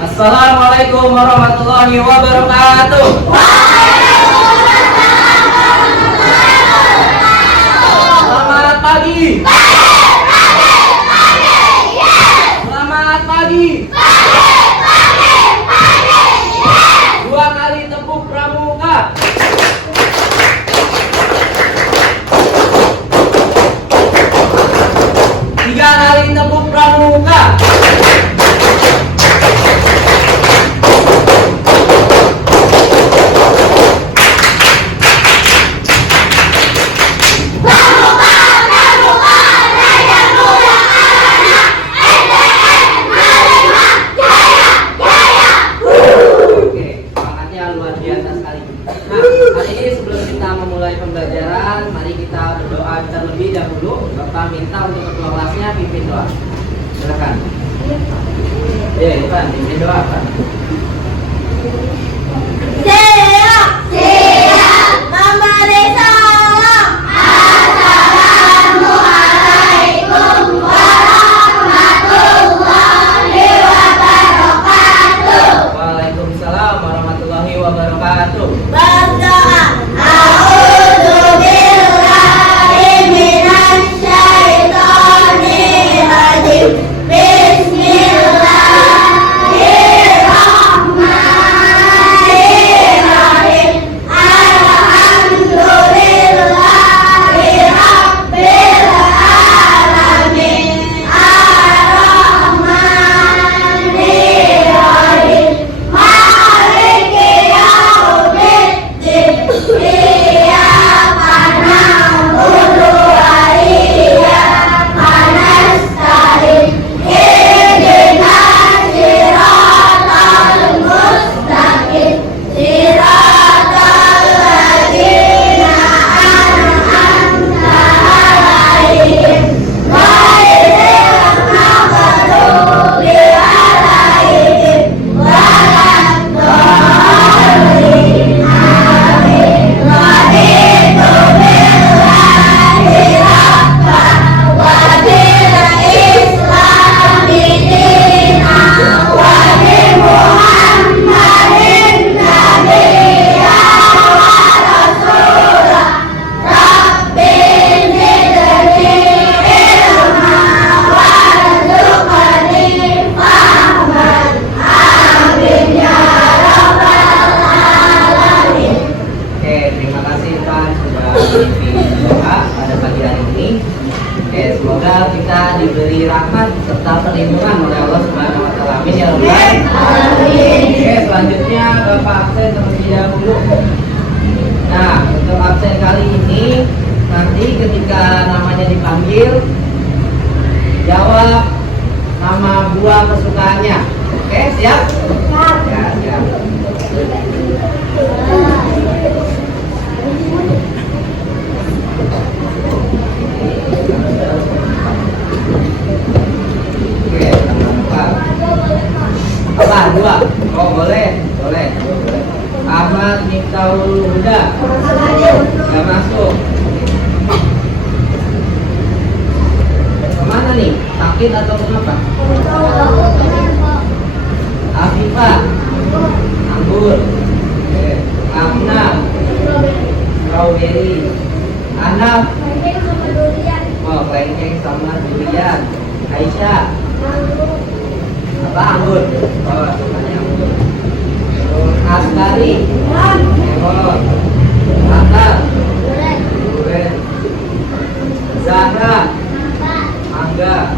Assalamualaikum warahmatullahi wabarakatuh. Selamat pagi. Selamat pagi. Dua kali tepuk pramuka. Tiga kali tepuk pramuka. Pembelajaran, mari kita berdoa terlebih dahulu. Bapak minta untuk ketua kelasnya pimpin doa. Silakan. Ivan, pimpin doa, Pak. Siap, memberi salam. Assalamualaikum warahmatullahi wabarakatuh. Waalaikumsalam warahmatullahi wabarakatuh. Berdoa. Semoga kita diberi rahmat serta perlindungan oleh Allah Subhanahu wa taala. Amin ya rabbal alamin. Oke, selanjutnya Bapak absen terlebih dahulu. Nah, untuk absen kali ini nanti ketika namanya dipanggil jawab nama buah kesukaannya. Oke, siap? Siap. Ya, siap. Apa? Dua? Oh boleh. Ahmad Miftahul Huda. Gak masuk. Kemana nih? Sakit atau kenapa? Afifah. Anggur. Amna. Strawberry. Anaf. Oh, kelengkeng sama durian. Aisyah. Apa? Anggur. Oh, anggur. Askari. Lemon. Atar. Durian. Zahra. Mangga.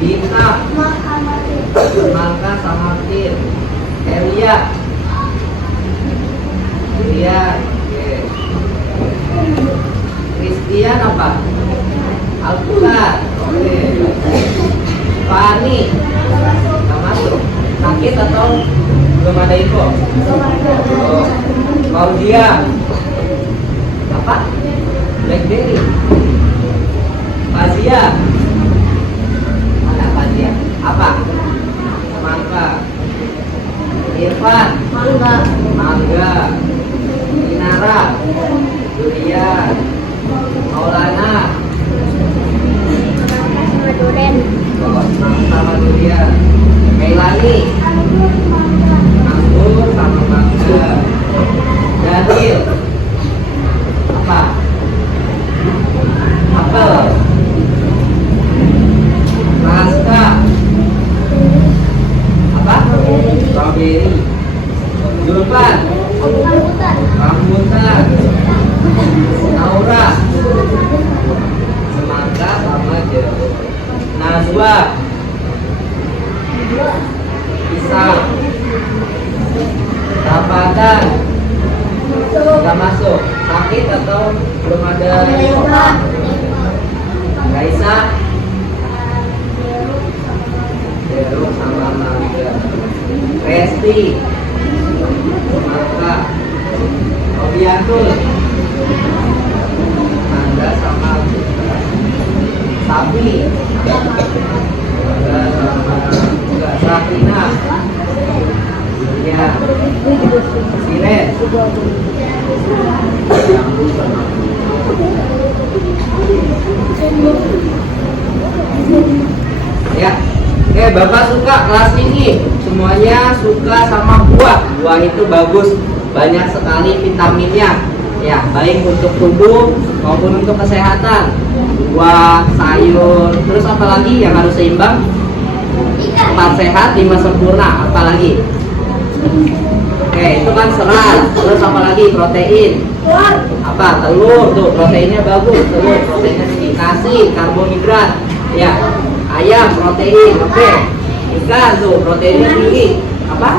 Bina. Mangga sama pir. Elia. Oke. Christian apa? Alpukat. Oke. Fani. Nggak masuk. Sakit atau belum ada info? Oh. Claudia. Apa? Blackberry. Fazia. Mana Fazia? Apa? Mangga. Irfan. Mangga. Inara. Durian. Maulana. Duren. Oh, sama durian. Blueberry. Julpan. Rambutan. Naura. Semangka sama jeruk. Najwa. Pisang. Rapadan. Nggak masuk. Sakit atau belum ada? Raisa. Jeruk sama mangga. Resti. Semangka. Obiatul. Mangga sama sapi. Mangga sama enggak Sabrina. Ya. Siret. Jambu sama ya. Oke, Bapak suka kelas ini. Semuanya suka sama buah. Buah itu bagus, banyak sekali vitaminnya. Ya, baik untuk tubuh maupun untuk kesehatan. Buah, sayur, terus apalagi yang harus seimbang? 4 sehat, 5 sempurna. Apalagi? Oke, itu kan serat. Terus apalagi? Protein. Apa? Telur. Tuh, proteinnya bagus. Telur, proteinnya tinggi. Nasi, karbohidrat. Ya. Ayam, protein. Oke. Ikan tuh, proteinnya tinggi. Apa?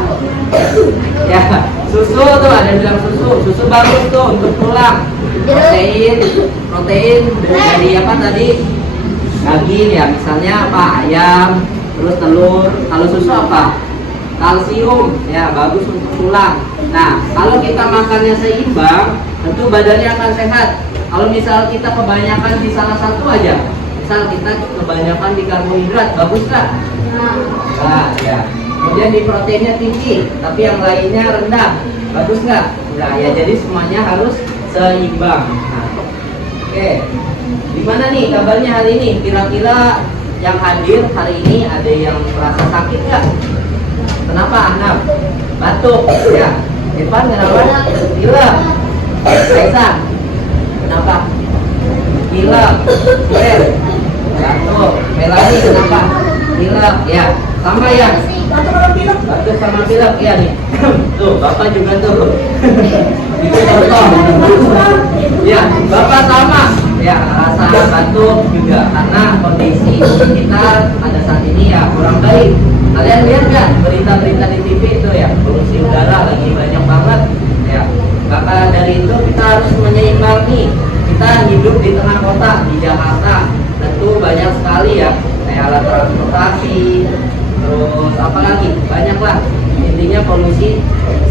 Ya. Susu tuh, ada yang bilang susu. Susu bagus tuh untuk tulang. Protein dari apa tadi? Daging ya, misalnya apa? Ayam. Terus telur. Kalau susu apa? Kalsium, ya bagus untuk tulang. Nah, kalau kita makannya seimbang, tentu badannya akan sehat. Kalau misal kita kebanyakan di salah satu aja, misal kita kebanyakan di karbohidrat, bagus nggak? Nah, ya. Kemudian di proteinnya tinggi, tapi yang lainnya rendah, bagus nggak? Nah, ya jadi semuanya harus seimbang. Nah, oke, gimana nih kabarnya hari ini? Kira-kira yang hadir hari ini ada yang merasa sakit nggak? Kenapa Anam? Batuk ya. Irfan kenapa? Pilek. Kaisa kenapa? Pilek. Keren. Batuk. Melani kenapa? Pilek ya. Sama ya. Batuk sama pilek ya nih. Tuh Bapak juga tuh. Itu contoh. Ya Bapak sama. Ya rasa batuk juga karena kondisi kita pada saat ini ya kurang baik. Kalian lihat nggak berita-berita di TV itu ya, polusi udara lagi banyak banget ya. Maka dari itu kita harus menyeimbangi. Kita hidup di tengah kota di Jakarta, tentu banyak sekali ya kayak alat transportasi, terus apa lagi banyak lah. Intinya polusi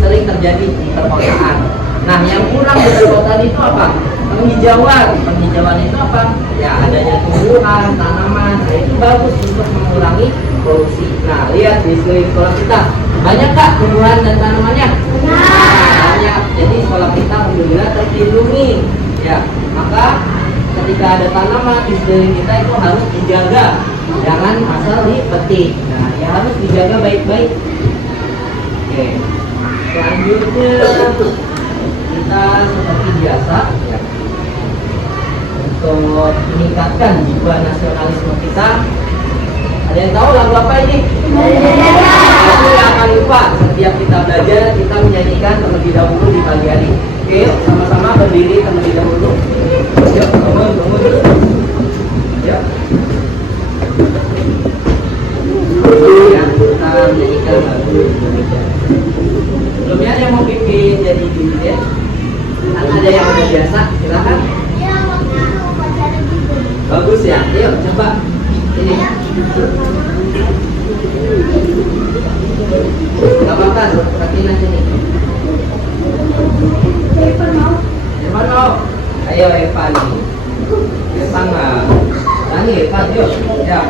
sering terjadi di perkotaan. Nah yang kurang di perkotaan itu apa? Penghijauan. Penghijauan itu apa? Ya adanya tumbuhan, tanaman. Nah, itu bagus untuk mengurangi polusi. Nah, lihat di sekeliling sekolah kita banyak kak tumbuhan dan tanamannya? Banyak. Jadi sekolah kita alhamdulillah terlindungi. Ya, maka ketika ada tanaman di sekeliling kita itu harus dijaga, jangan asal dipetik. Nah, ya harus dijaga baik-baik. Oke. Selanjutnya kita seperti biasa ya, untuk meningkatkan jiwa nasionalisme kita. Ada yang tahu lagu apa ini? Lagu yang akan lupa. Setiap kita belajar, kita menyanyikan terlebih dahulu di pagi hari. Oke, sama-sama berdiri terlebih dahulu. Yuk, bangun. Yuk. Ya, kita menyanyikan lagu Indonesia. Sebelumnya ada yang mau pimpin jadi DJ? Kan ada yang udah biasa, silakan. Bagus ya, yuk coba. Ini gak apa-apa, perhatiin aja nih. Evan mau? Ayo Evan nih. Evan nggak? Nani Evan yuk. Ya.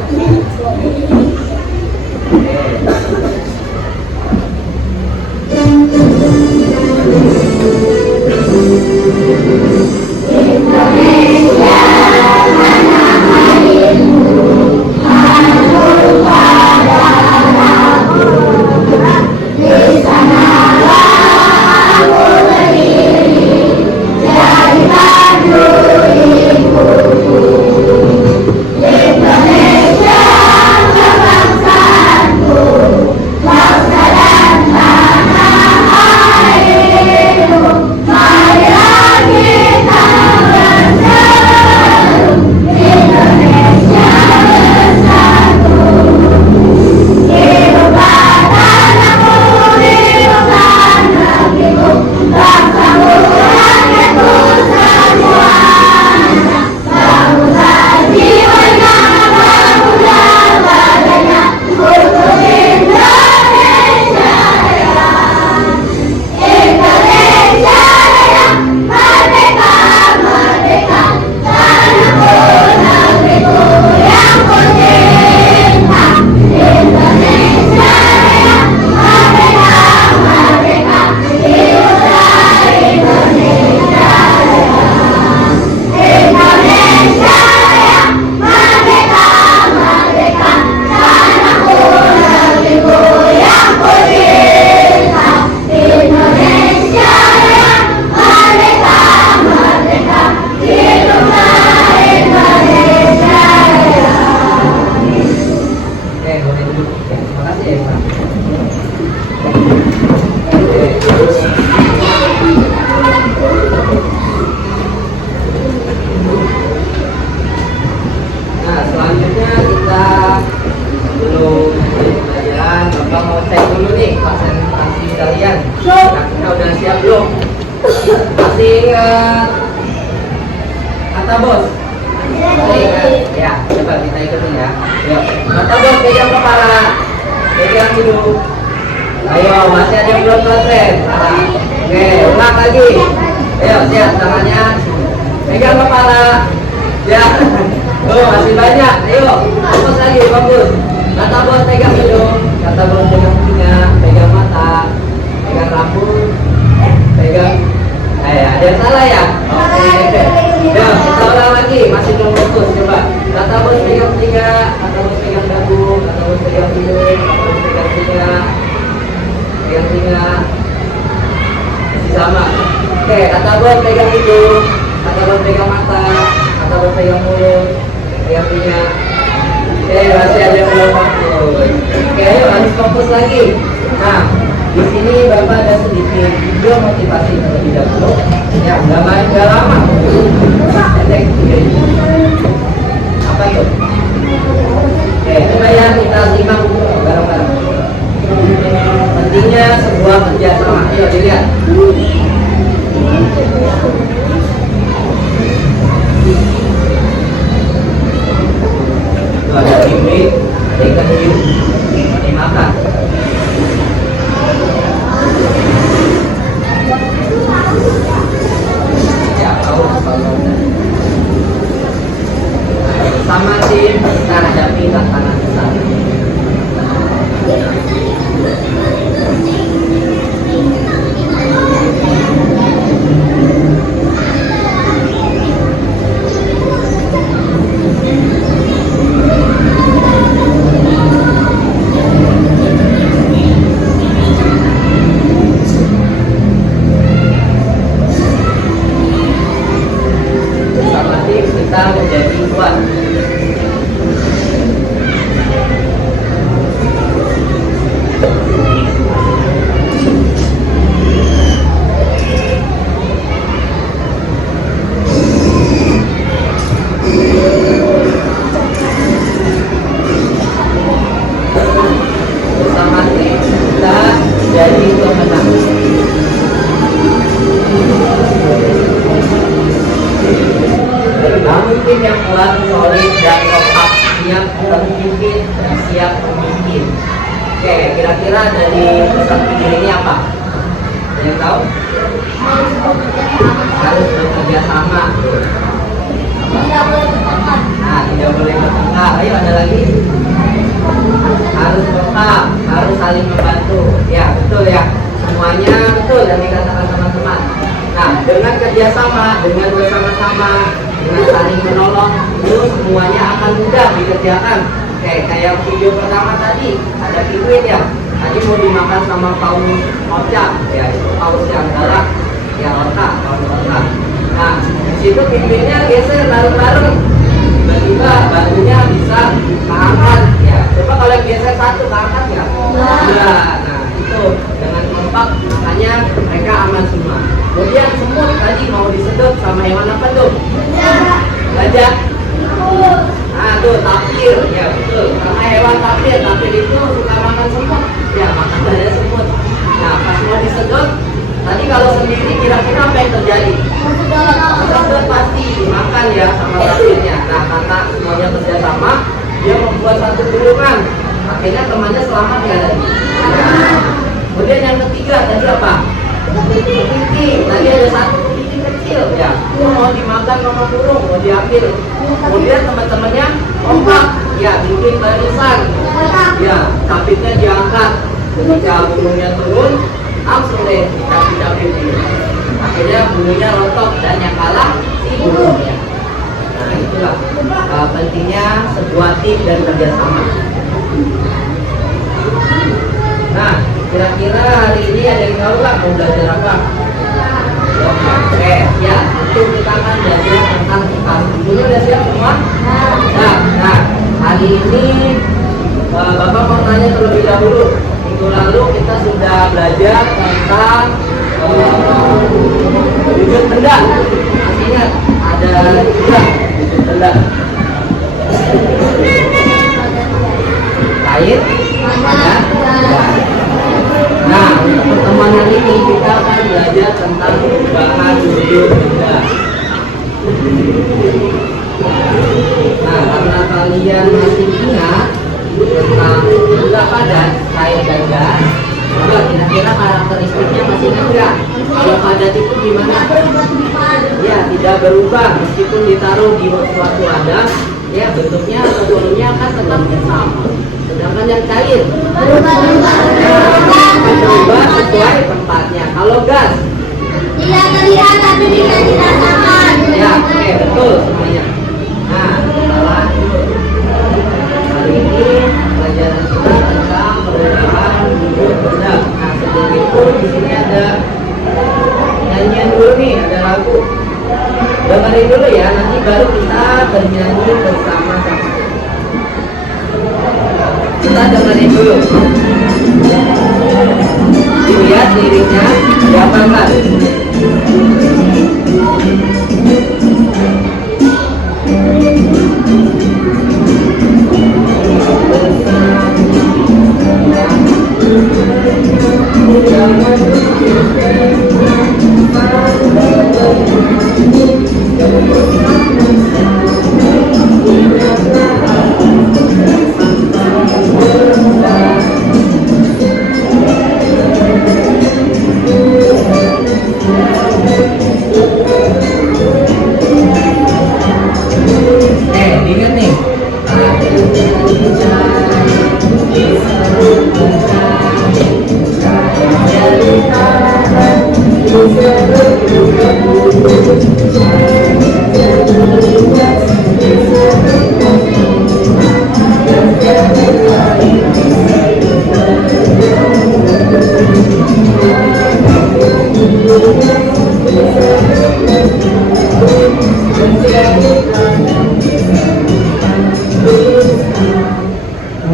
Bapak mau cek dulu nih konsentrasi kalian. Kita udah siap belum? Masih ingat kata bos? Masih ingat? Ya, coba kita ikutin ya. Yuk, kata bos pegang kepala, pegang dulu. Ayo, masih ada yang belum konsen. Oke, ulang lagi. Ayo, siap tangannya. Pegang kepala. Ya, oh masih banyak. Ayo, fokus lagi, fokus. Kata bos pegang hidung, kata bos pegang telinga, pegang mata, pegang rambut, pegang. Ada yang salah ya? Oke. Ya, kita ulang lagi. Masih belum fokus. Coba. Kata bos pegang telinga, kata bos pegang dagu, kata bos pegang hidung, kata bos pegang telinga, pegang telinga. Masih sama. Oke, kata bos pegang hidung, kata bos pegang mata, kata bos pegang mulut, pegang telinga. Oke, masih ada yang belum fokus. Oke, ayo harus fokus lagi. Nah, di sini Bapak ada sedikit video motivasi terlebih dahulu. Ya, nggak lama. Pendek. Apa itu? Oke, coba ya kita simak bareng-bareng. Pentingnya sebuah kerjasama. Ayo dilihat. Ada pipit, ada ikan hiu, dimakan. Ya, tahu kalau sama tim kita hadapi tantangan besar. Bersama tim kita menjadi kuat. Bersama tim kita jadi pemenang. Namun tim yang kuat, solid, dan kompak siap terpimpin dan siap memimpin. Oke, kira-kira dari pesan video ini apa? Ada yang tahu? Harus bekerja sama. Nah, tidak boleh bertengkar. Ayo ada lagi. Harus kompak, harus saling membantu. Ya, betul ya. Semuanya betul yang dikatakan teman-teman. Nah, dengan kerjasama, dengan bersama-sama, dengan saling menolong, itu semuanya akan mudah dikerjakan. Kayak video pertama tadi, ada pinguin ya. Tadi mau dimakan sama kaum Oca, ya itu paus yang galak, ya kaum orca. Nah, di situ pinguinnya geser bareng-bareng. Tiba-tiba batunya bisa keangkat, ya. Coba kalau geser satu keangkat ya. Nah, itu dengan kompak, makanya mereka aman semua. Kemudian semut tadi mau disedot sama hewan apa tuh? Gajah. Nah tuh tapir, ya betul. Karena hewan tapir itu suka makan semut, ya makan ada semut. Nah pas mau disedot, tadi kalau sendiri kira-kira apa yang terjadi? Sedot pasti dimakan ya sama tapirnya. Nah karena semuanya kerjasama, dia membuat satu gulungan. Akhirnya temannya selamat ya tadi. Nah, kemudian yang ketiga tadi apa? Kepiting, tadi ada satu kepiting kecil ya, mau dimakan sama burung, mau diambil. Kemudian teman-temannya kompak, ya bikin barisan, ya capitnya diangkat. Ketika burungnya turun, langsung deh dikasih capit ini. Akhirnya burungnya rontok dan yang kalah si burungnya. Nah itulah pentingnya sebuah tim dan kerjasama. Nah, kira-kira hari ini ada yang tahu nggak mau belajar apa? Oke, ya, itu kita akan belajar tentang ikan. Dulu udah siap semua? Nah, hari ini Bapak mau tanya terlebih dahulu. Minggu lalu kita sudah belajar tentang wujud benda. Ingat, ada 3 wujud benda. Air, tanah, dan gas. Coba kira-kira karakteristiknya masih ingat nggak? Kalau padat itu gimana? Ya, tidak berubah meskipun ditaruh di suatu wadah, ya bentuknya atau volumenya akan tetap sama. Sedangkan yang cair akan berubah sesuai tempatnya. Kalau gas, Tidak terlihat tapi bisa dirasakan. ya oke betul semuanya. Nah, kita lanjut. Hari ini pelajaran kita tentang perubahan bentuk benda. Nah, sebelum itu di sini ada nyanyian dulu nih, ada lagu. Dengerin dulu ya, nanti baru kita bernyanyi bersama-sama. Kita dengerin dulu. Dilihat liriknya, dihafalkan. Ingat nih.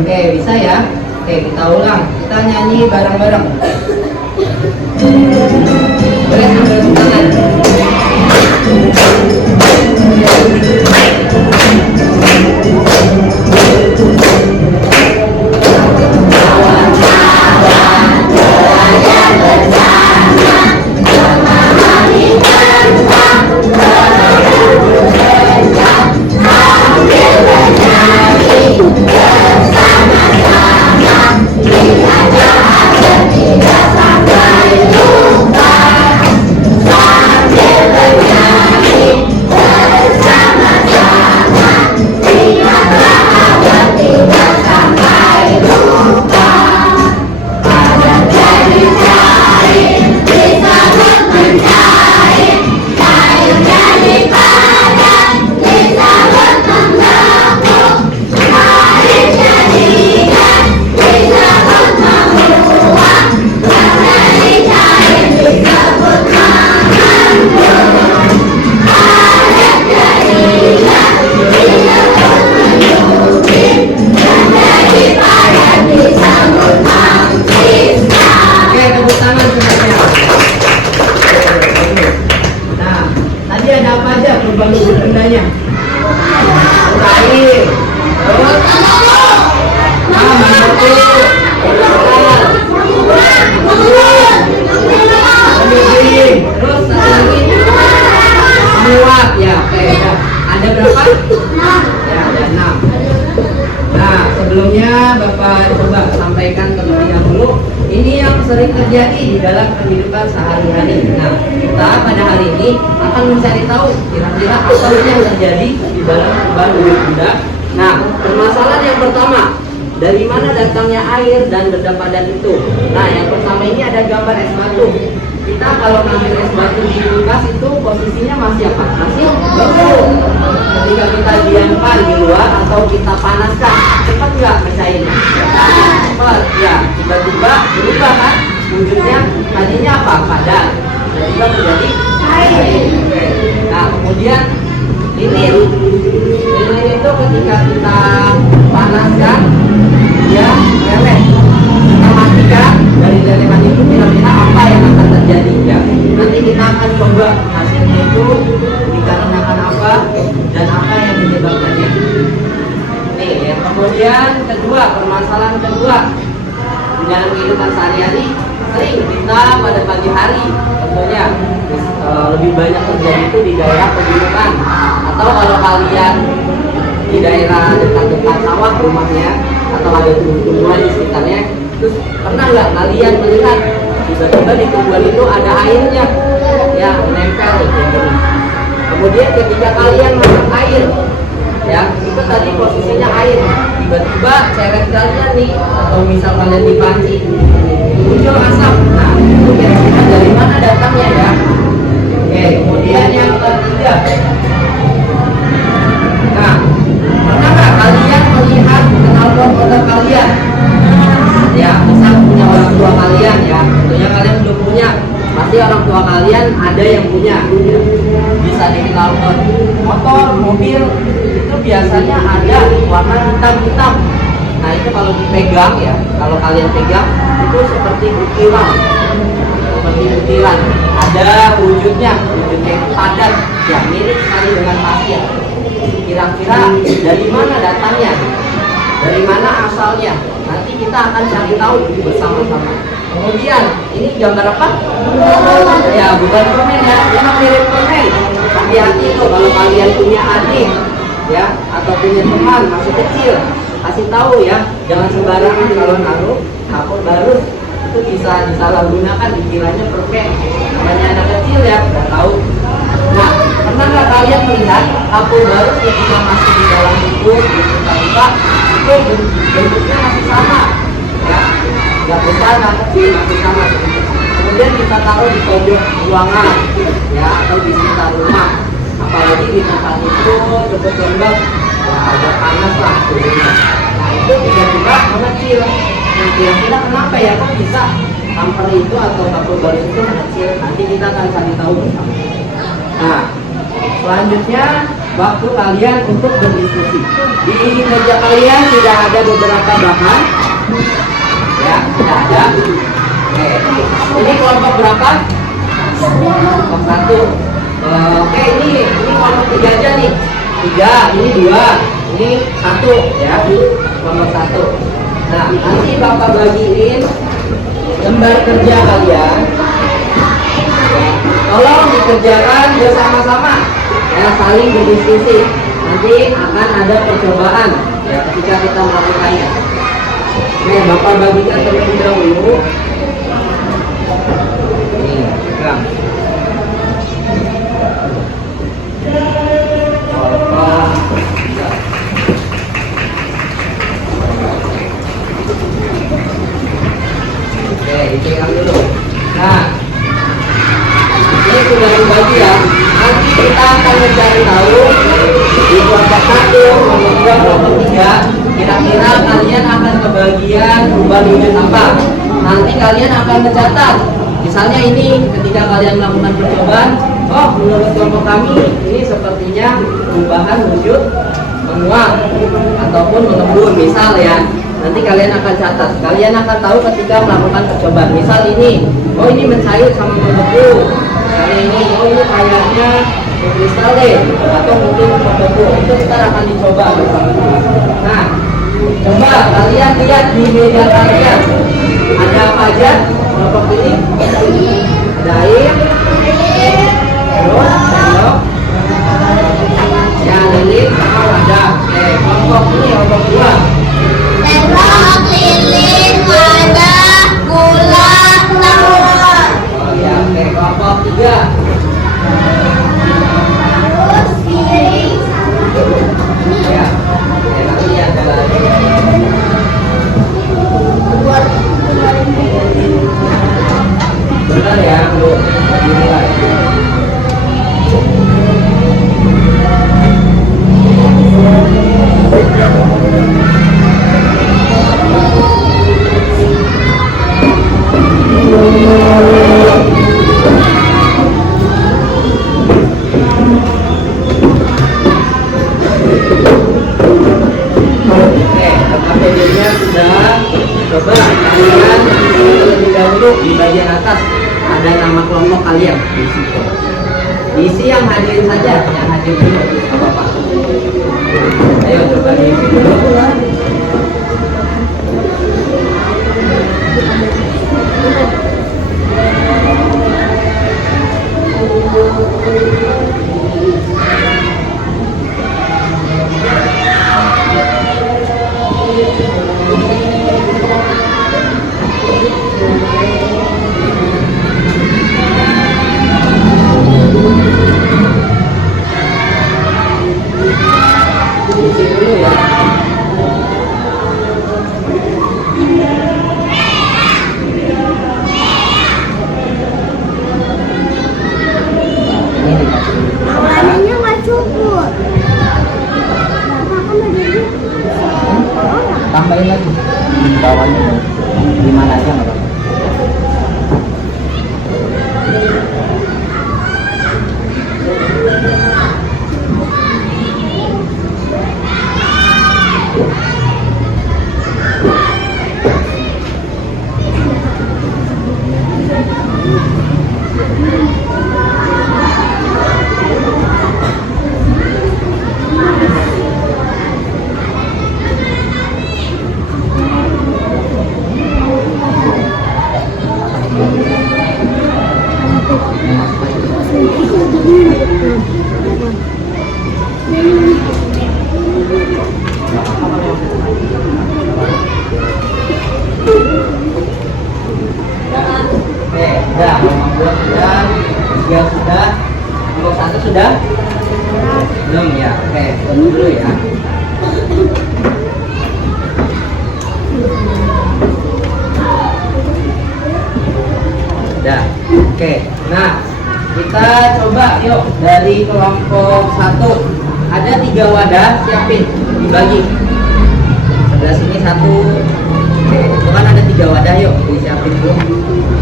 Oke, bisa ya? Oke, kita ulang. Kita nyanyi bareng-bareng. Boleh sambil tangan. Oke, tepuk tangan semuanya. Nah, tadi ada apa aja perubahan bentuk bendanya? Cair. Terus? Mengering. Terus satu lagi? Menguap. Ya, oke. Ya. Ada berapa? Ya, ada 6. Nah, sebelumnya Bapak coba sampaikan terlebih dahulu ini yang sering terjadi di dalam kehidupan sehari-hari. Nah, kita pada hari ini akan mencari tahu kira-kira apa sih yang terjadi di dalam perubahan bentuk benda. Nah, permasalahan yang pertama, dari mana datangnya air dan benda padat itu? Nah, yang pertama ini ada gambar es batu. Kita kalau ngambil es batu di kulkas itu posisinya masih apa? Masih beku. Ketika kita diamkan di luar atau kita panaskan, cepat nggak mencairnya? Cepat, ya. Tiba-tiba berubah kan? Wujudnya tadinya apa? Padat. Tiba-tiba menjadi air. Oke. Nah, kemudian lilin. Lilin itu ketika kita panaskan, dia meleleh. Kita matikan, dari lelehan itu kira-kira apa yang akan terjadi ya? Nanti kita akan coba hasilnya itu dikarenakan apa dan apa yang menyebabkannya. Nih, yang kemudian kedua, permasalahan kedua di dalam kehidupan sehari-hari sering kita pada pagi hari tentunya lebih banyak terjadi itu di daerah pegunungan atau kalau kalian di daerah dekat-dekat sawah rumahnya atau ada tumbuh-tumbuhan di sekitarnya Terus pernah nggak kalian melihat tiba-tiba di tumbuhan itu ada airnya, ya menempel kayak gini. Kemudian ketika kalian masuk air, ya itu tadi posisinya air, tiba-tiba ceret kalian nih, atau misal kalian di panci, muncul asap. Nah itu kira-kira dari mana datangnya ya? Oke, kemudian yang ketiga. Nah, pernah nggak kalian melihat knalpot otak kalian? Ya, misal punya orang tua kalian ya, tentunya kalian belum punya. Pasti orang tua kalian ada yang punya, ya. Bisa di knalpot motor, mobil, itu biasanya ada warna hitam-hitam. Nah itu kalau dipegang ya, kalau kalian pegang itu seperti butiran, ada wujudnya yang padat, ya mirip sekali dengan pasir. Kira-kira dari mana datangnya, dari mana asalnya, nanti kita akan cari tahu bersama-sama. Kemudian ini gambar apa? Ya bukan permen ya, memang mirip permen. Hati-hati tuh kalau kalian punya adik ya, atau punya teman masih kecil, kasih tahu ya, jangan sembarangan kalau naruh kapur barus, itu bisa disalahgunakan, dikiranya permen. Namanya anak kecil ya, nggak tahu. Nah, pernah nggak kalian melihat kapur barus ketika masih di dalam buku dibuka itu bentuknya masih sama, ya, nggak besar, nggak kecil, masih sama. Kemudian kita taruh di pojok ruangan, ya, atau di sekitar rumah. Apalagi di tempat itu cukup lembab, ya, agak panas lah suhunya. Nah itu tiba-tiba mengecil. Nah kira-kira kenapa ya kok bisa kamper itu atau kapur barus itu mengecil? Nanti kita akan cari tahu bersama. Nah selanjutnya waktu kalian untuk berdiskusi. Di meja kalian tidak ada beberapa bahan, ya tidak ada. Ini kelompok berapa? Kelompok 1. Oke, ini kelompok 3 aja nih. 3, ini 2, ini 1 ya. Kelompok 1. Nah, nanti Bapak bagiin lembar kerja kalian. Tolong dikerjakan bersama-sama. Ya, saling berdiskusi. Nanti akan ada percobaan ya ketika kita melakukannya. Oke, Bapak bagikan terlebih dahulu. Nih, pegang. Oke, dipegang dulu. Nah, ini sudah dibagi ya. Nanti kita akan mencari tahu di kelompok 1, kelompok 2, kelompok 3. Kira-kira kalian akan kebagian perubahan wujud apa? Nanti kalian akan mencatat. Misalnya ini ketika kalian melakukan percobaan, oh menurut kelompok kami ini sepertinya perubahan wujud menguap ataupun mengembun misal ya. Nanti kalian akan catat, kalian akan tahu ketika melakukan percobaan. Misal ini, oh ini mencair sama membeku. Misalnya ini, oh ini kayaknya kristal deh, atau mungkin membeku. Itu kita akan dicoba bersama-sama. Nah, coba kalian lihat di meja kalian, ada apa aja kelompok ini? Ada air, terus sendok, ya lilin, atau ada. Kelompok ini kelompok 2. Sendok, lilin, wadah, gula, telur. Oh ya, oke, kelompok 3. Terus piring. Ya, lihat bentar ya, Bu. Dimulai. APD-nya sudah. Coba kalian terlebih dahulu di bagian atas ada nama kelompok kalian diisi. Diisi yang hadirin saja, yang hadir dulu, apa-apa. Ayo coba diisi dulu. aja nggak apa-apa. Oke, sudah. Nomor 2 sudah, 3 sudah, nomor 1 sudah? Belum ya? Oke, tunggu dulu ya. Sudah. Oke, nah kita coba yuk dari kelompok 1. Ada 3 wadah, siapin, dibagi. Sebelah sini 1. Oke, itu kan ada 3 wadah, yuk disiapin dulu.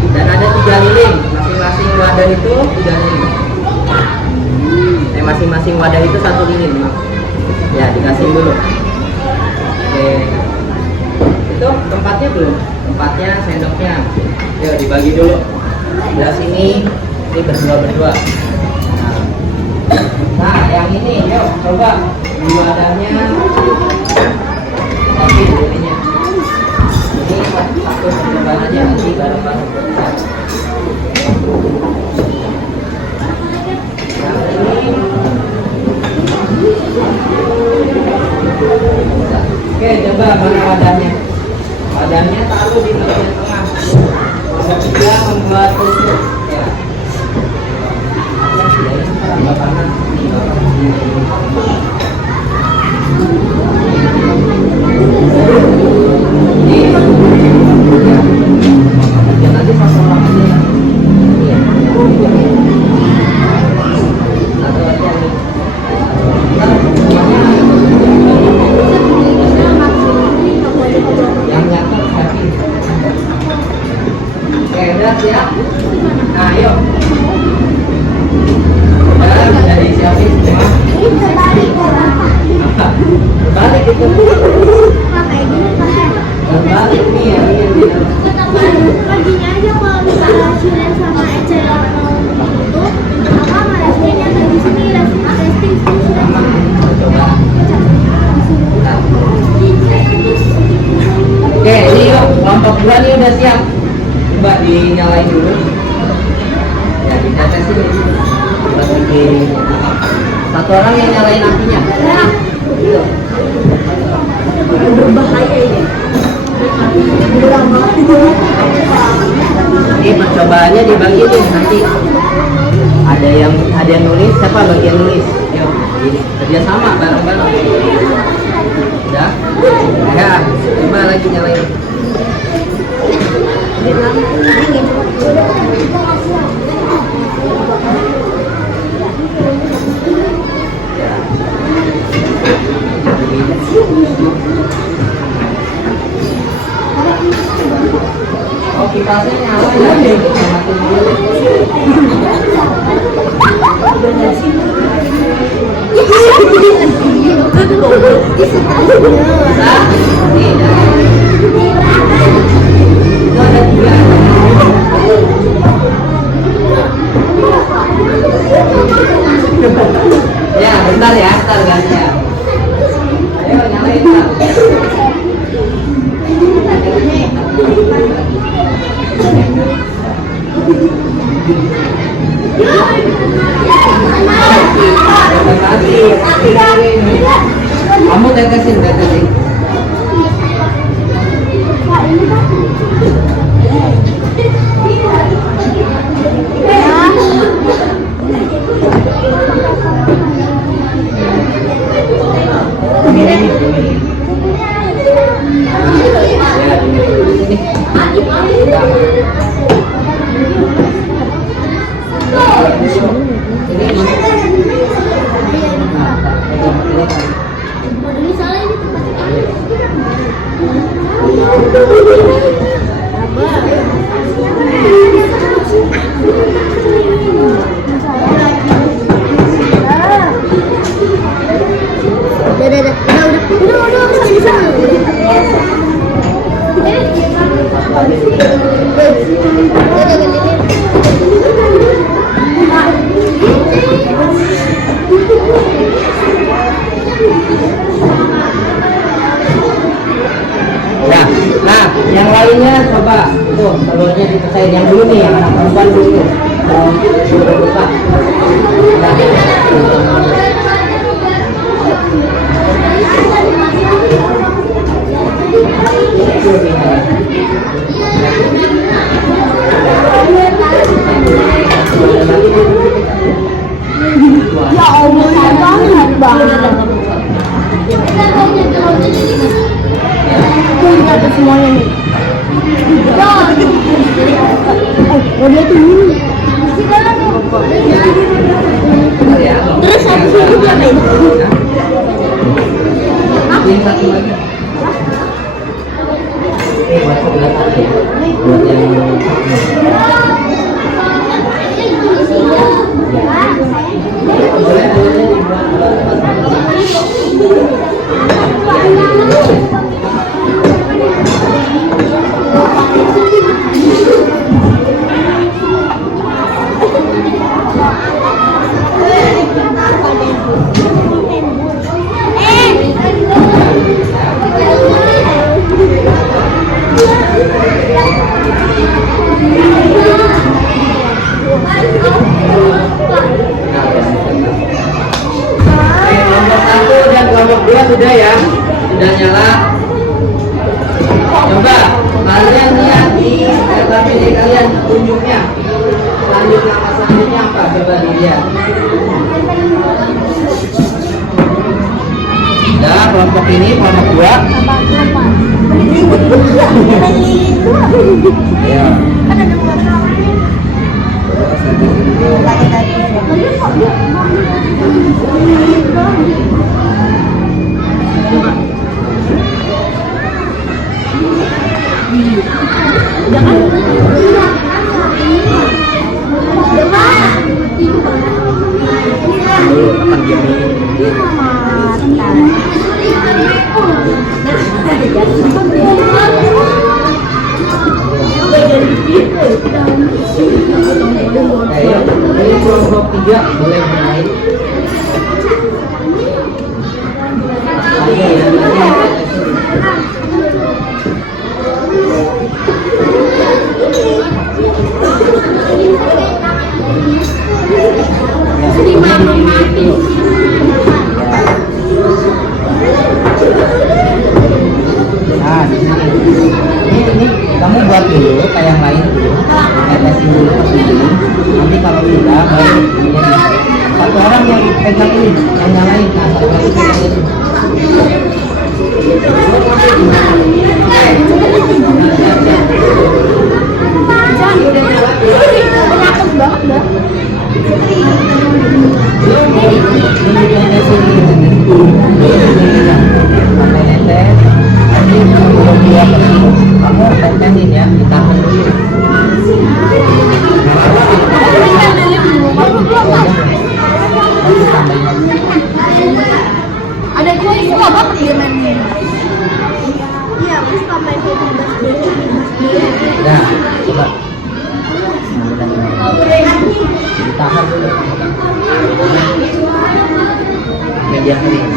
Dan ada 3 lilin, masing-masing wadah itu 3 lilin. Masing-masing wadah itu 1 lilin, maaf. Ya, dikasih dulu. Oke, itu tempatnya belum? Tempatnya, sendoknya. Yuk dibagi dulu. Sebelah sini, ini berdua-berdua. Nah, yang ini, yuk coba di wadahnya. Tapi lilinnya. Ini satu percobaan aja, nanti bareng-bareng. Yang ini. Oke, coba mana wadahnya? Wadahnya taruh di bagian tengah. Ketiga membuat tusuk. Ya. Nanti pas orang aja. Atau aja nih. Yang nyatet kaki. Oke, udah siap. Nah, yuk. Udah disiapin semua. Balik itu. Balik nih ya. Paginya aja kalau misalnya Shiren sama Ece mau itu, apa Marasnya yang di sini testing Sama, coba. Oke, ini yuk, kelompok 2 nih udah siap. Coba dinyalain dulu. Ya, ditetesin ini. Coba bikin. Satu orang yang nyalain apinya. Gitu. berbahaya ini. Ini percobaannya dibagi nih nanti. Ada yang nulis, siapa bagian nulis? Yuk, ini kerja sama bareng-bareng. Udah? Ya, coba lagi nyalain. Oh, kipasnya nyala ya? Matiin dulu. Nah, nih, itu ada 3. Ya, bentar ya, bentar gantian. Ayo nyalain Pak. Kamu tetesin. Ini salah ini tempatnya. Ya, nah yang lainnya coba tuh telurnya dipecahin yang dulu nih, yang anak perempuan dulu. Sudah buka. Ya Allah, banget banget. Kita ada semuanya nih. Udah tuh. Terus habis itu diapain? Yang satu lagi. Buat sebelah kaki. Buat yang boleh kelompok 2 sudah ya, sudah nyala. Coba kalian lihat di LKPD kalian unjuknya. Selanjutnya apa? Coba dilihat. Sudah kelompok ini kelompok 2. Ya. Ini kelompok 3 boleh main. Nah, di sini. Ini kamu buat dulu kayak yang lain dulu. Tetesin dulu ke sini. Nanti kalau sudah baru satu orang yang pegang ini, yang nyalain. Nah, satu lagi pegang ini. Kamu tetesin ya, ditahan dulu. Ada gue suka banget dia main ini. Iya, aku suka main ini. Nah, coba. Ditahan dulu. Media kering.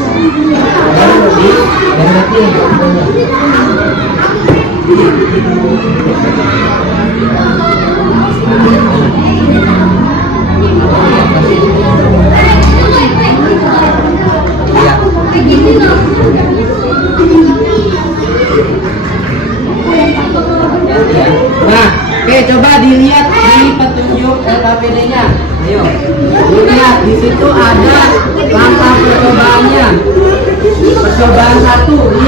Nah, oke, coba dilihat di petunjuk LKPD-nya. Ayo, dilihat di situ ada langkah percobaannya. Percobaan 1,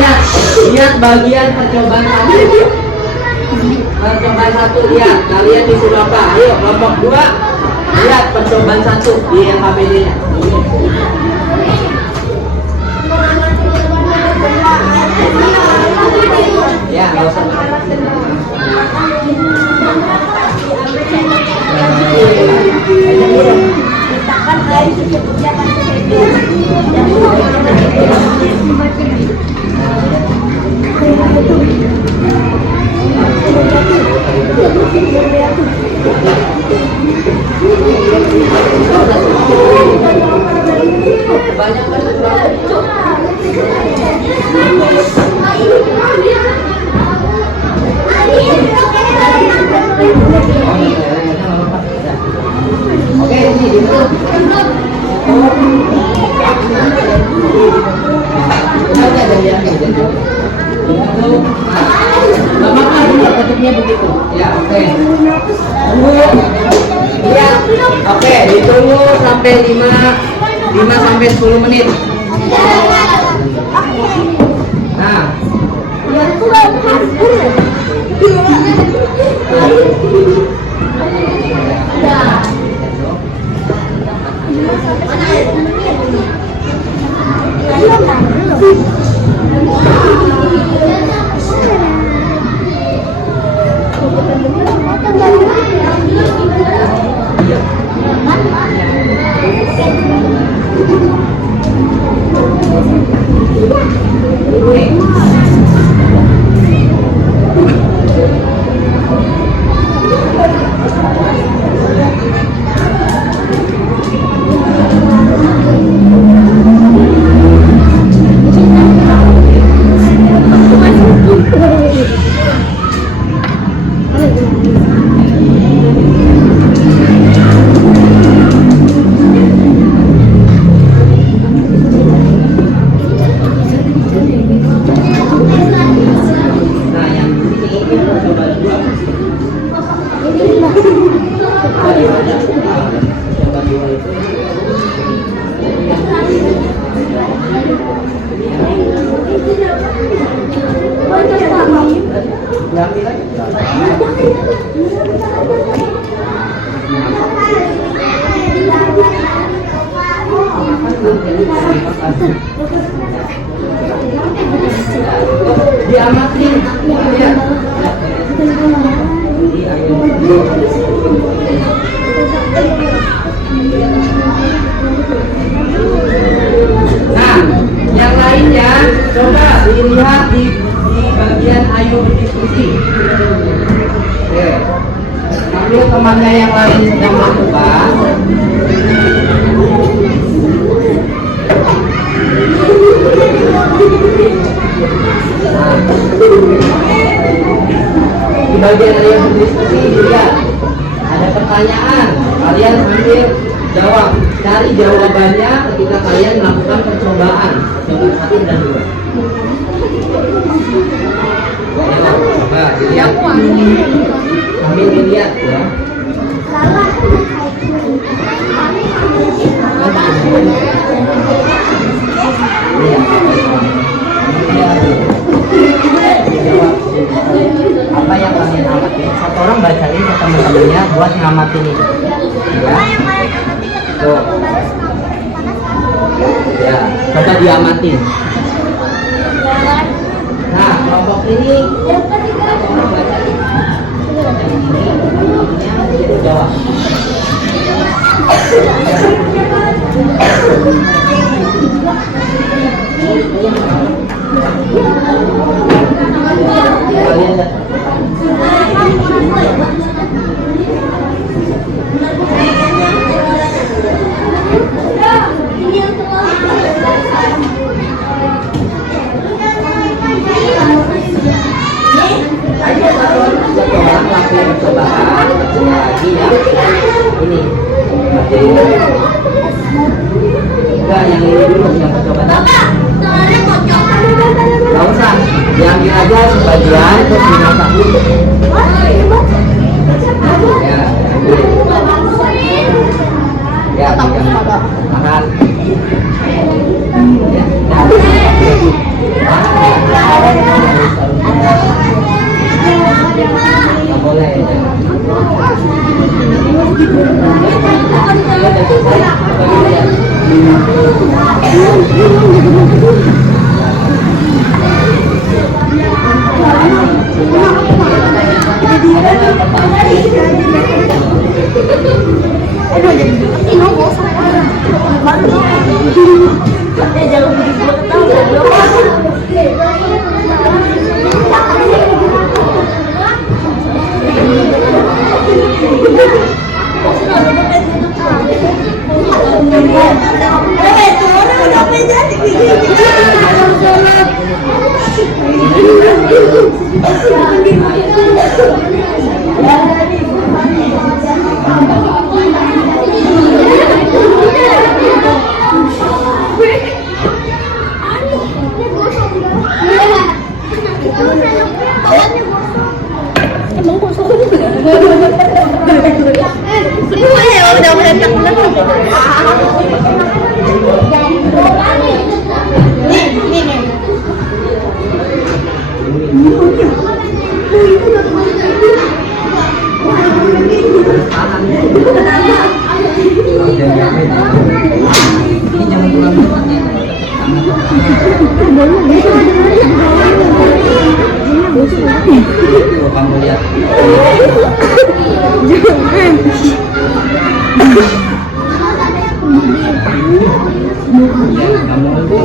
lihat bagian percobaan 1. Percobaan 1 lihat, kalian disuruh apa? Ayo, kelompok 2 lihat percobaan 1 di LKPD-nya. Ya, nggak usah. Banyak banget. Oke, ini dulu. Tutupnya begitu. Ya, oke. Tunggu. Ya, oke. Ditunggu sampai 5 sampai 10 menit. Nah. Diamatin. Nah, yang lainnya coba dilihat di bagian ayo berdiskusi. Oke. Lalu temannya yang lain sedang melakukan. Nah, di bagian ayo berdiskusi juga ada pertanyaan. Kalian sambil jawab. Cari jawabannya ketika kalian melakukan percobaan. Coba 1 dan 2. Coba dilihat. Sambil dilihat ya. Apa yang kalian amatin? Satu orang bacain ke teman-temannya buat ngamatin itu. Ya. Tuh. Ya, coba diamatin. Nah, kelompok ini orang bacain. Ini jawab. Enggak, yang ini dulu yang percobaan. Gak usah, diambil aja sebagian terus dimasak. Ya, ya, makan. Nggak boleh. Emang kosong? Udah meledak. Ini jangan pulang cepat ya. Tuh, kamu lihat. Ya, kamu satu.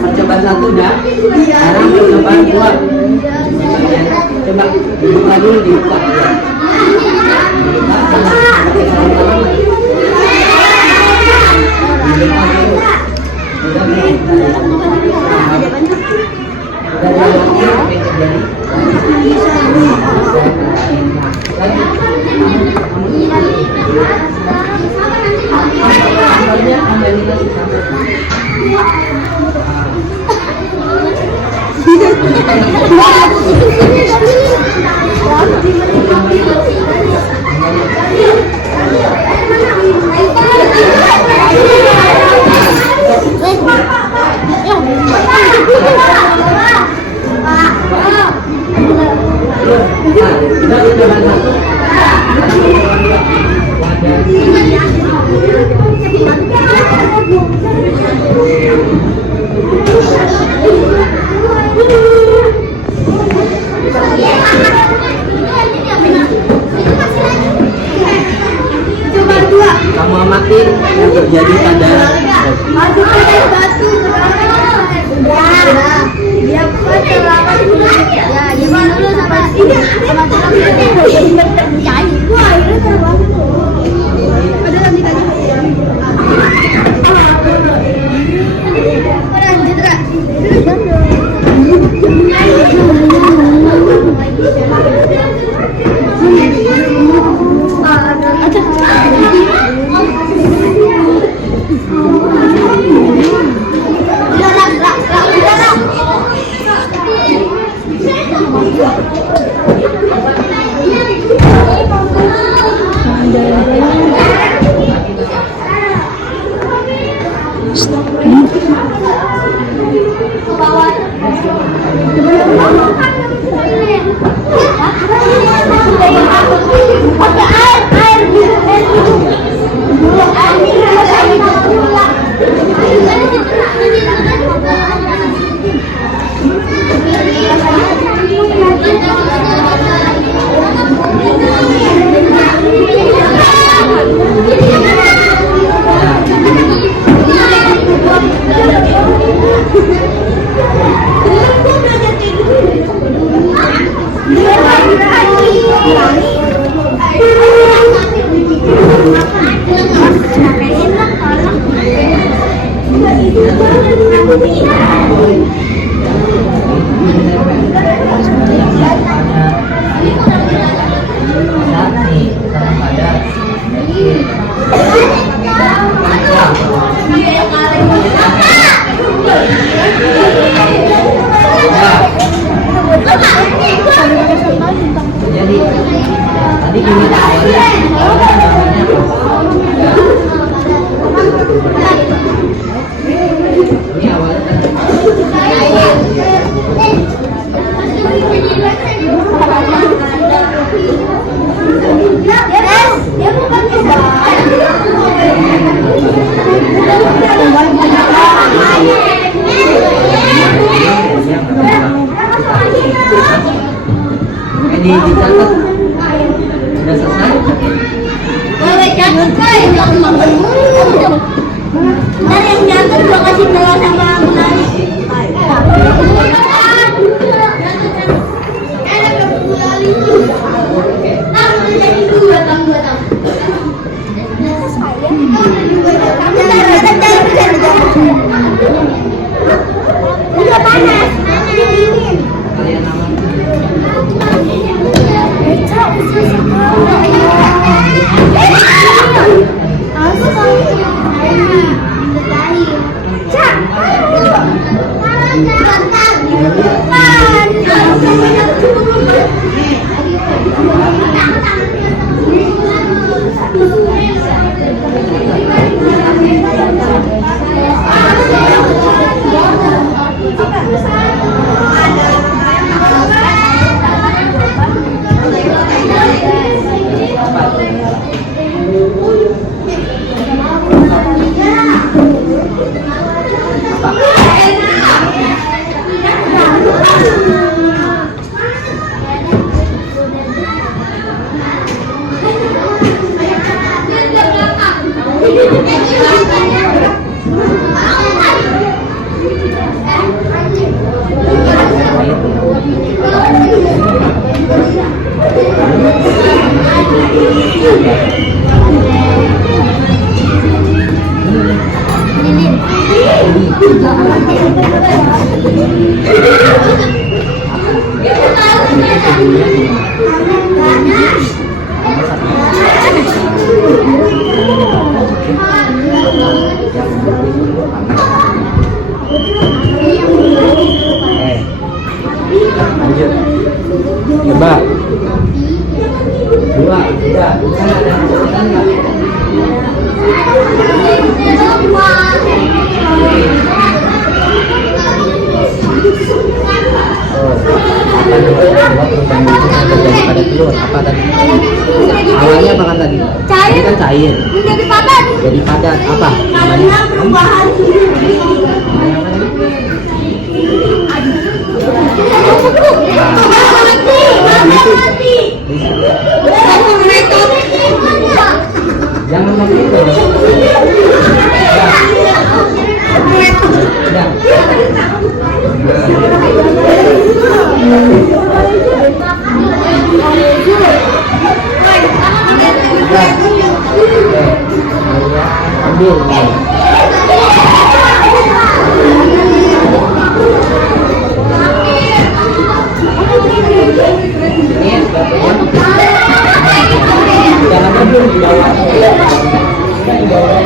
Percobaan satu dah. Sekarang percobaan dua. Coba buka dulu, dibuka. Kamu amatin yang terjadi pada Jadi tadi gini ini awalnya ini dicatat sudah selesai. Ntar yang jatuh gua kasih telur sama Bunani. Udah panas, dingin. Kalian nama lanjut. Coba. Dua, tiga. Sana ada yang kesulitan nggak? Pada telur apa tadi? Awalnya apa kan tadi? Cair. Ini kan cair. Menjadi padat. Jadi padat apa? Karena perubahan. Jangan begitu. Ambil. Jangan ambil di bawah. Di bawah.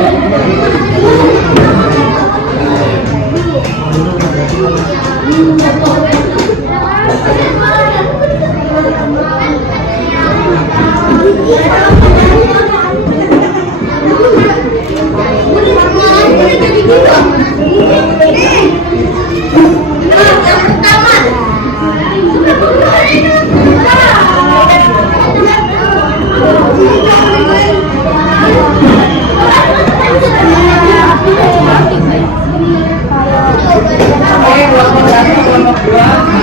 Kelompok 1, kelompok 2.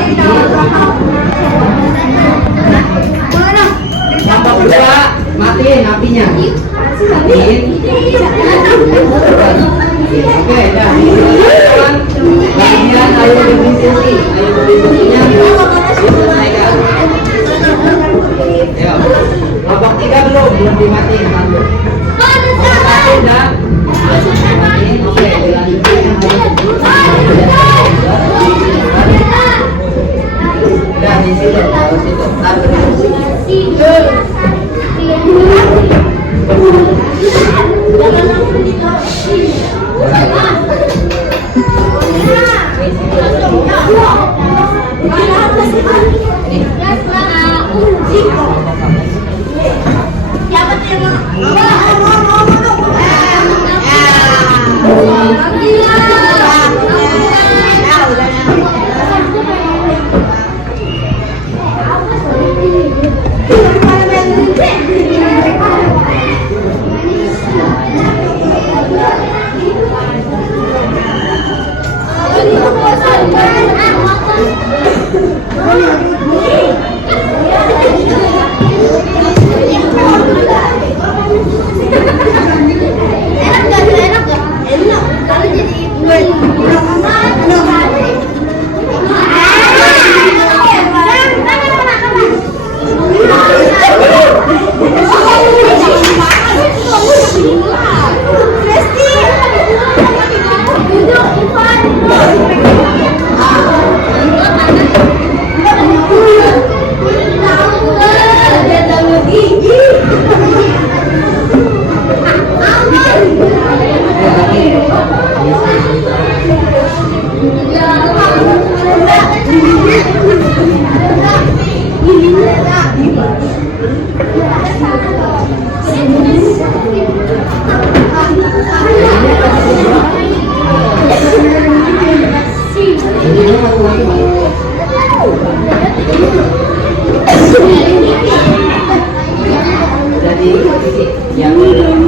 yang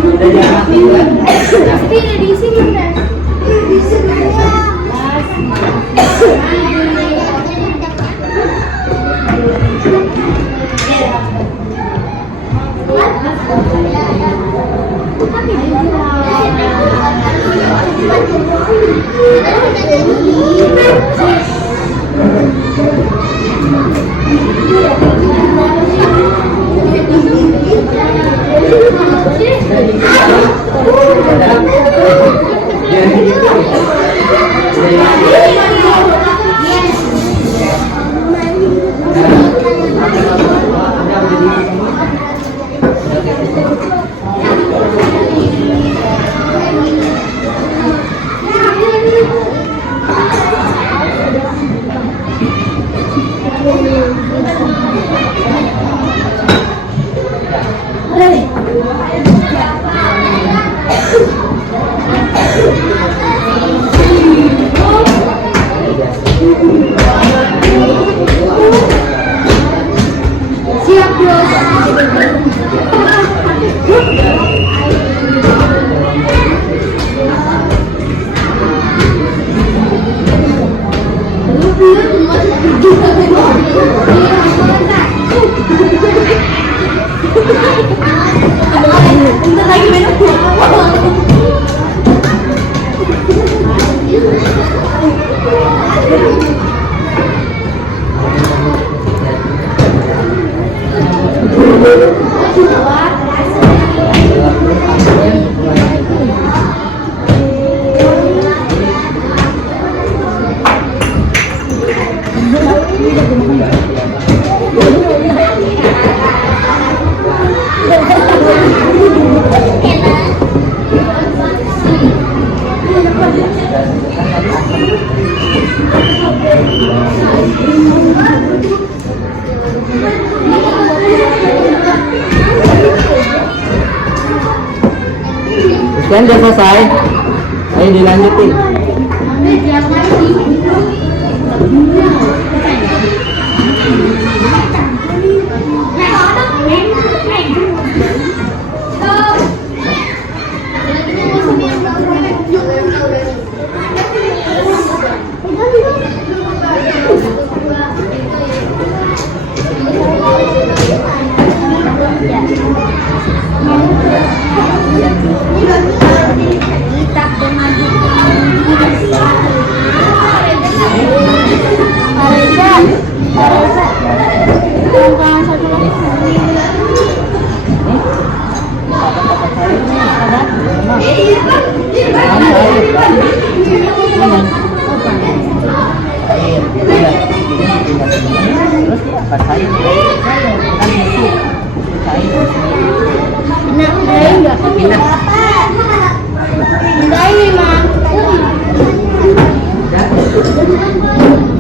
udah diamati kan? Pasti ada di sini kan? Di sini. Siap, Bos. Bentar lagi minum. Kan udah selesai. Ayo dilanjutin.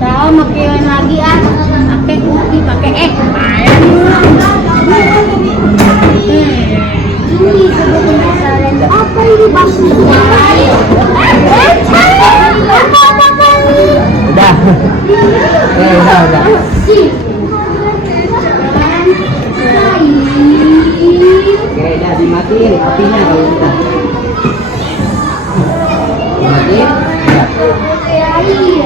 Tahu makin lagi pakai kopi pakai apa ini maksudnya? Udah. Oke, udah dimatiin apinya kalau kita. Dimatiin? Ya. Ya, ini.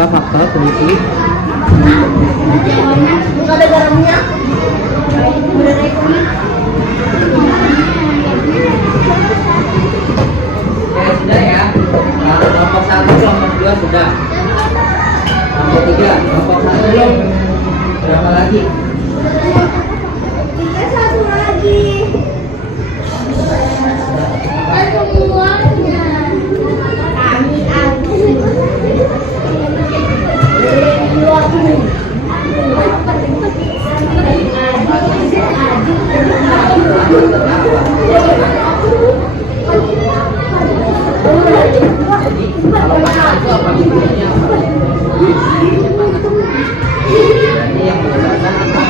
Apa faktor teliti? Nggak ada garamnya. Udah naik lagi. Ya sudah ya. Kalau kelompok 1, kelompok 2 sudah. Kelompok 3, kelompok 1 belum. Berapa lagi? Tinggal satu lagi. Semuanya. Kami aku. Jadi kalau pasal itu apa gunanya? Jadi yang berdasarkan apa?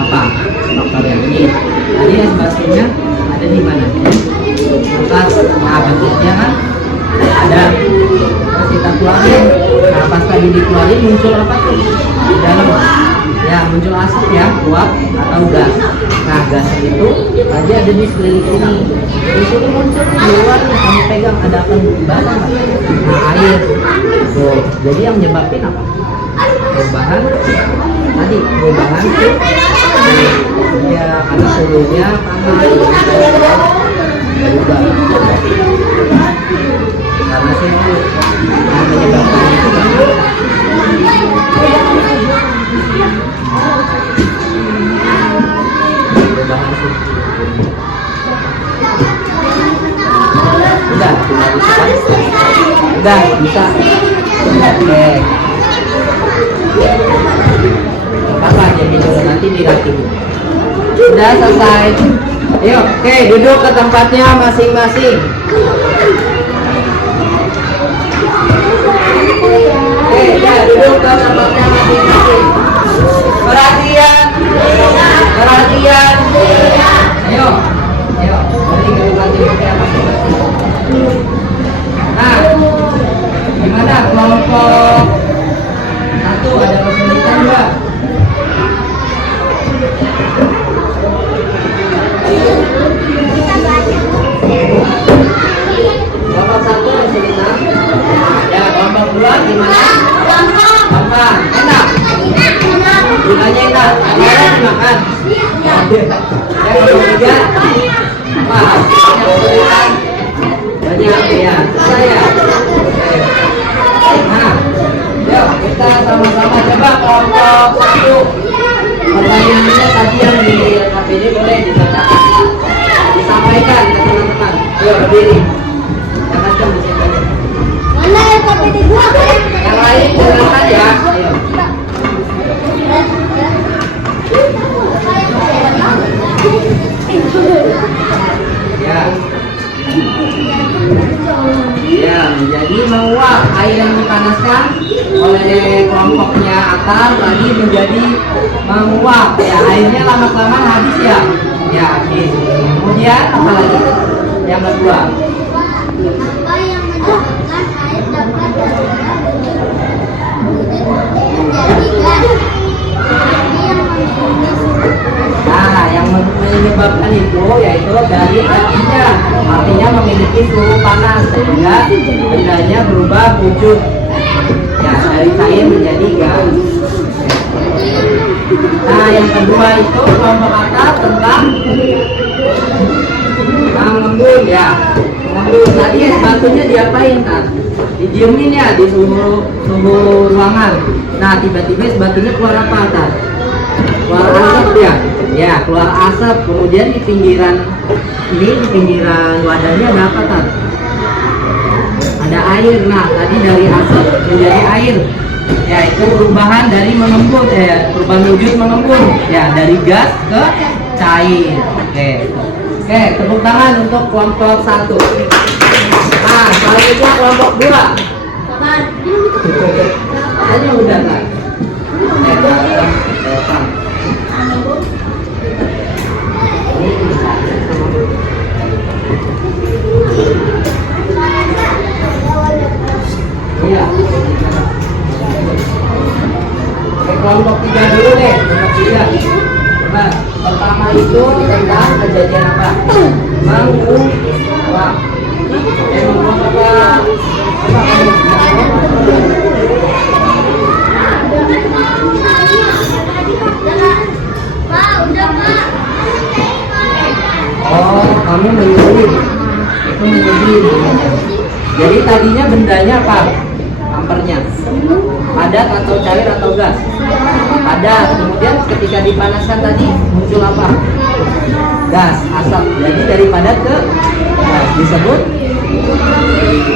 Apa? Faktor yang ini. Tadi esbasinya ada di mana? Atas. Nah, bentuknya kan ada. Terus kita keluarin. Nah, pas tadi dikeluarin muncul apa tuh? Di dalam. Ya, muncul asap ya, uap atau gas. Nah, gas itu tadi ada di sekeliling ini. Di sini muncul di luar nih, kamu pegang ada apa basah nggak? Nah, air. Tuh, jadi yang menyebabkan apa? Perubahan tadi perubahan tuh ya karena suhunya panas berubah karena suhu yang menyebabkan itu karena perubahan suhu. Udah bisa oke. Apa jadi dulu nanti dilatih. Sudah selesai. Yuk, oke, duduk ke tempatnya masing-masing. Oke, ya duduk ke tempatnya masing-masing. Nah, yang dimakan. Yang ketiga, apa? Yang kesulitan. Banyak ya, selesai ya. Nah, yuk kita sama-sama coba kelompok 1. Pertanyaannya tadi yang di KPD boleh dibacakan, disampaikan ke teman-teman. Yuk berdiri. Jangan cuma di situ. Mana yang KPD 2? Yang lain silakan ya. Ayo. Ya. Ya, menjadi menguap air yang dipanaskan oleh kelompoknya Atar tadi menjadi menguap. Ya, airnya lama-kelamaan habis ya. Ya, oke. Kemudian apa lagi? Yang kedua. Apa yang menyebabkan air dapat menjadi gas? Nah, yang menyebabkan itu yaitu dari apinya, artinya memiliki suhu panas sehingga bendanya berubah wujud. Ya, dari cair menjadi gas. Nah, yang kedua itu kelompok atas tentang mengembun ya. Mengembun tadi batunya diapain kan? Didiemin ya di suhu ruangan. Nah, tiba-tiba batunya keluar apa kan? Keluar asap ya. Ya, keluar asap. Kemudian di pinggiran wadahnya ada apa kan? Ada air. Nah, tadi dari asap menjadi air. Ya, itu perubahan dari mengembun perubahan wujud mengembun. Ya, dari gas ke cair. Oke, tepuk tangan untuk kelompok 1. Nah, selanjutnya kelompok 2. Tadi udah kan? Iya. Oke, kelompok 3 dulu deh. Kelompok 3. Coba, pertama itu tentang kejadian apa? Menguap. Menguap apa? Oh, kamu menyedih. Itu menyedih. Jadi tadinya bendanya apa? Ampernya. Padat atau cair atau gas? Padat. Kemudian ketika dipanaskan tadi muncul apa? Gas, asap. Jadi dari padat ke gas disebut.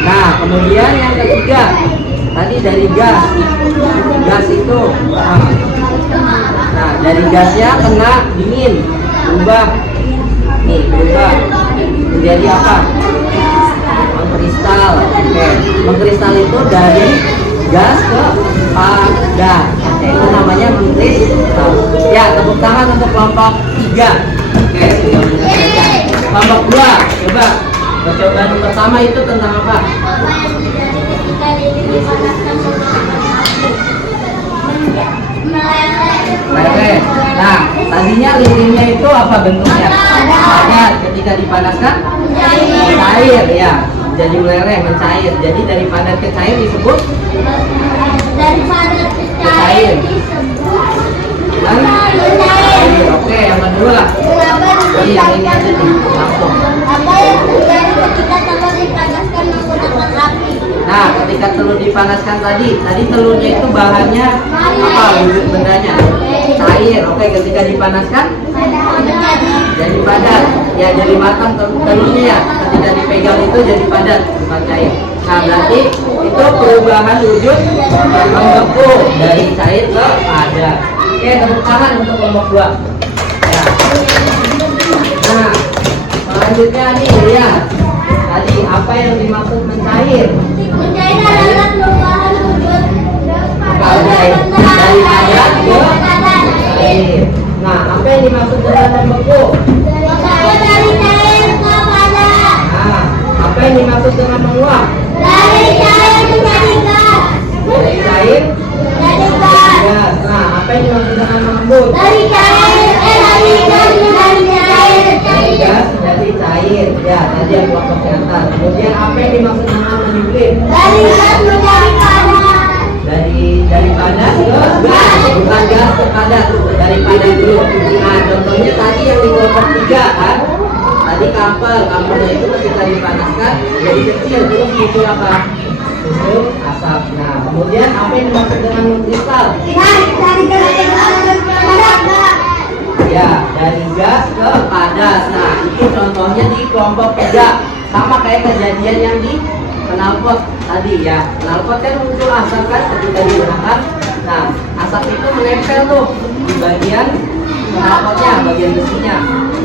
Nah, kemudian yang ketiga tadi dari gas. Gas itu nah, dari gasnya kena dingin, berubah menjadi apa? Mengkristal. Oke, mengkristal itu dari gas ke padat. Oke, itu namanya mengkristal. Ya, tepuk tangan untuk kelompok 3. Oke, sudah menyelesaikan. Kelompok 2, coba percobaan pertama itu tentang apa? Meleleh. Nah, tadinya lilinnya itu apa bentuknya? Padat. Ketika dipanaskan cair ya, jadi meleleh, mencair. Jadi dari padat ke cair disebut Dari padat ke cair disebut mencair. Oke, yang kedua. Iya, ini aja nih, langsung. Apa yang terjadi ketika telur dipanaskan menggunakan api? Nah, ketika telur dipanaskan tadi telurnya itu bahannya apa? Wujud bendanya cair. Oke, ketika dipanaskan jadi padat. Ya, jadi matang telurnya ya. Ketika dipegang itu jadi padat, bukan cair. Nah, berarti itu perubahan wujud membeku dari cair ke padat. Oke, tepuk tangan untuk kelompok 2. Ya. Nah, selanjutnya nih lihat. Tadi apa yang dimaksud mencair? Mencair adalah perubahan wujud Dari padat ke cair. Nah, apa yang dimaksud dengan membeku? dari cair ke padat. Nah, apa yang dimaksud dengan menguap? Dari cair menjadi gas. Dari cair Dari gas. gas. Nah, apa yang dimaksud dengan mengembun? Dari cair dari gas menjadi cair. Dari gas menjadi cair. Ya, tadi yang kelompok atas. Kemudian apa yang dimaksud dengan menyemplit? Dari gas menjadi padat. Dari padat ke gas, bukan gas ke padat. Dari apel. Apelnya itu ketika dipanaskan jadi kecil, terus muncul apa? Muncul asap. Nah, kemudian apa yang dimaksud dengan mengkristal? Ya, dari gas ke padas. Nah, itu contohnya di kelompok 3. Sama kayak kejadian yang di knalpot tadi ya. Knalpot kan muncul asap kan ketika digunakan. Nah, asap itu menempel tuh di bagian knalpotnya, bagian besinya.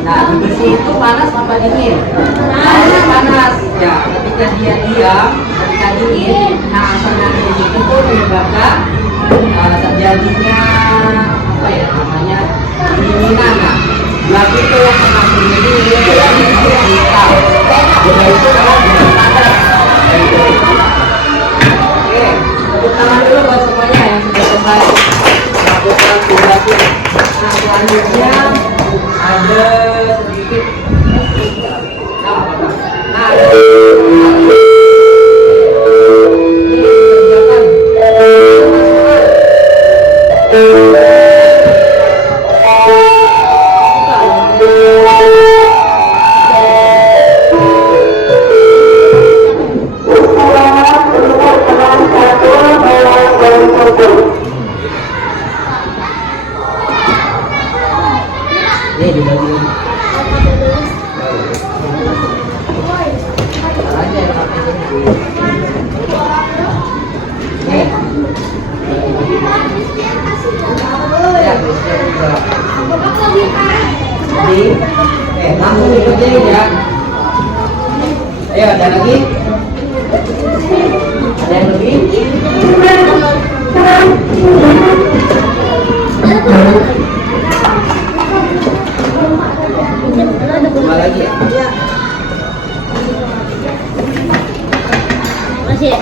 Nah, di besi itu panas apa dingin? Panas, panas. Ya, ketika dia diam, ketika dingin, nah asap yang di situ tuh menyebabkan terjadinya apa ya namanya pendinginan. Nah, lagi itu karena pendingin ini dia kristal. Jadi itu adalah panas. Oke, tepuk tangan dulu buat semuanya yang sudah selesai melakukan tugas ini. Nah, selanjutnya ada sedikit. Nah, langsung dikerjain ya. Ayo, ada lagi? Ada yang lebih? Coba lagi ya? Masih.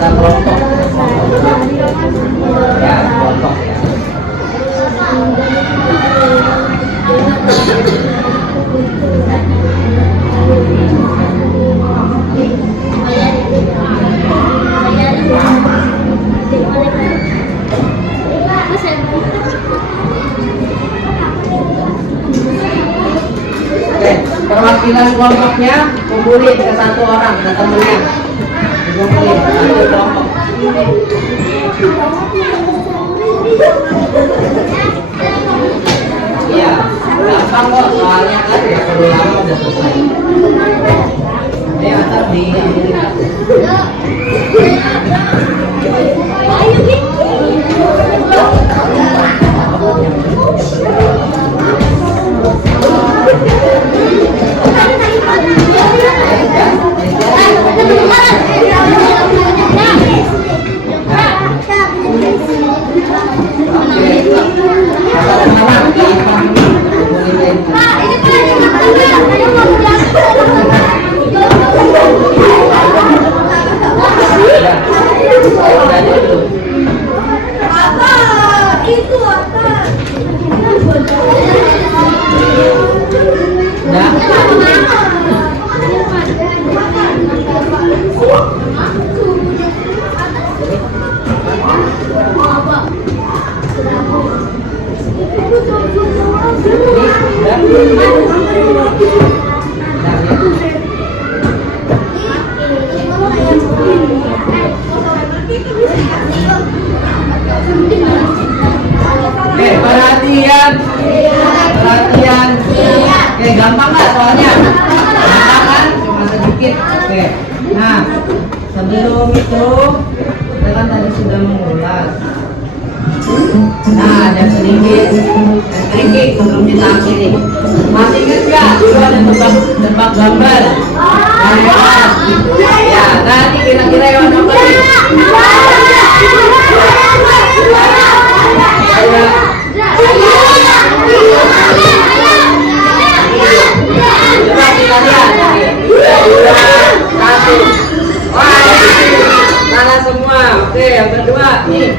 Dan kelompok ya, kelompok ya. Oke, perwakilan kelompoknya kumpulin ke satu orang, ke temennya. Dikumpulin ke satu kelompok. Iya, gampang kok soalnya kan ya perlu lama udah selesai. Ntar di Udah aja belum? Itu apa? Udah? Perhatian. Perhatian. Oke, gampang nggak soalnya? Gampang kan? Cuma sedikit. Oke. Nah, sebelum itu kita kan tadi sudah mengulas. Nah, ada sedikit trik sebelum kita akhiri. Masih ingat nggak? Dulu ada tebak gambar. Ya, tadi kira-kira hewan apa nih? Coba kita lihat. 1. Wah, salah semua. Oke, yang kedua nih.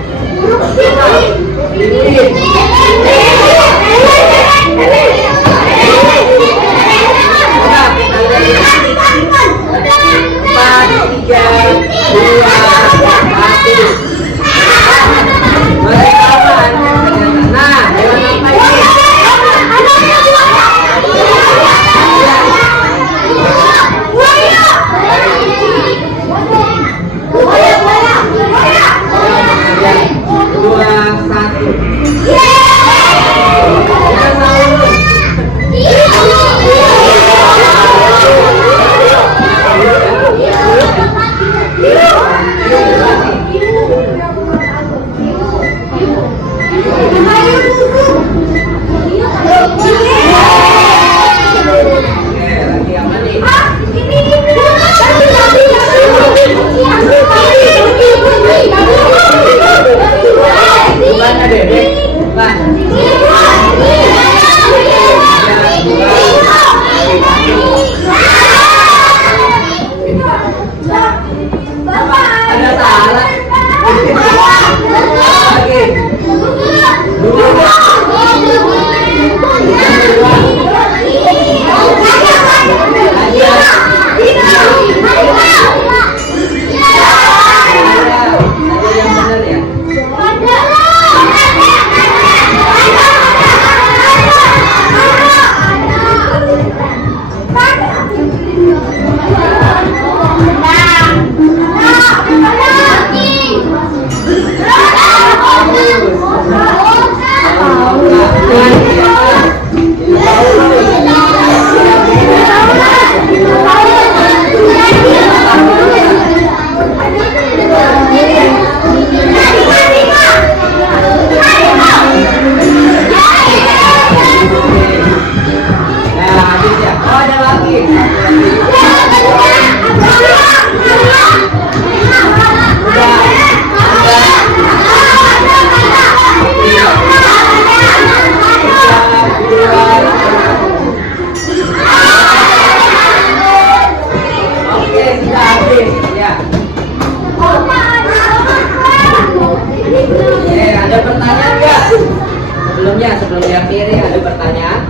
Sebelum diakhiri ada pertanyaan?